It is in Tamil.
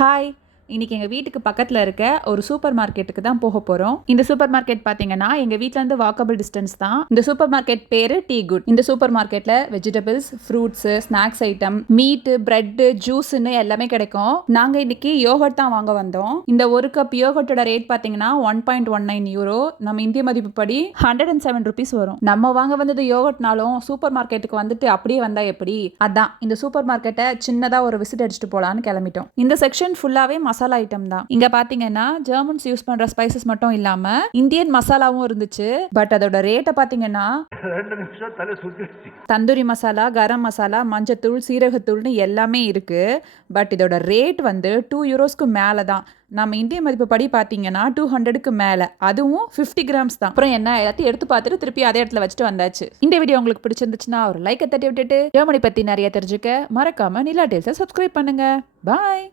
ஹாய், இன்னைக்கு எங்கள் வீட்டுக்கு பக்கத்தில் இருக்க ஒரு சூப்பர் மார்க்கெட்டுக்கு தான் போக போகிறோம். இந்த சூப்பர் மார்க்கெட் பார்த்தீங்கன்னா எங்கள் வீட்டிலேருந்து வாக்கபிள் டிஸ்டன்ஸ் தான். இந்த சூப்பர் மார்க்கெட் பேர் டீ குட். இந்த சூப்பர் மார்க்கெட்டில் வெஜிடபிள்ஸ், ஃப்ரூட்ஸு, ஸ்நாக்ஸ் ஐட்டம், மீட்டு, பிரெட்டு, ஜூஸ்ன்னு எல்லாமே கிடைக்கும். நாங்கள் இன்னைக்கு யோகர்ட் தான் வாங்க வந்தோம். இந்த ஒரு கப் யோகர்ட்டோட ரேட் பார்த்தீங்கன்னா 1.19 யூரோ. நம்ம இந்திய மதிப்புப்படி 107 ருபீஸ் வரும். நம்ம வாங்க வந்தது யோகர்ட்னாலும் சூப்பர் மார்க்கெட்டுக்கு வந்துட்டு அப்படியே வந்தா எப்படி? அதான் இந்த சூப்பர் மார்க்கெட்டை சின்னதாக ஒரு விசிட் அடிச்சுட்டு போகலான்னு கிளம்பிட்டோம். இந்த செக்ஷன் ஃபுல்லாகவே மசாலா ஐட்டம் தான். இங்க பாத்தீங்கன்னா ஜெர்மன்ஸ் யூஸ் பண்ற ஸ்பைசஸ் மட்டும் இல்லாம இந்தியன் மசாலாவும் இருந்துச்சு. பட் அதோட ரேட்டை பாத்தீங்கன்னா தந்தூரி மசாலா, கரம் மசாலா, மஞ்சத்தூள், சீரகத்தூள்னு எல்லாமே இருக்கு. பட் இதோட ரேட் வந்து 2 யூரோஸ்க்கு மேல தான். நம்ம இந்திய மதிப்பு படி பார்த்தீங்கன்னா 200க்கு மேலே, அதுவும் 50 கிராம்ஸ் தான். அப்புறம் என்ன எல்லாத்தையும் எடுத்து பார்த்துட்டு திருப்பி அதே இடத்துல வச்சுட்டு வந்தாச்சு. இந்த வீடியோ உங்களுக்கு பிடிச்சிருந்துச்சுன்னா ஒரு லைக்கை தட்டி விட்டுட்டு ஜெர்மனி பற்றி நிறைய தெரிஞ்சுக்க மறக்காம நிலா டேல்ஸை சப்ஸ்கிரைப் பண்ணுங்க. பாய்.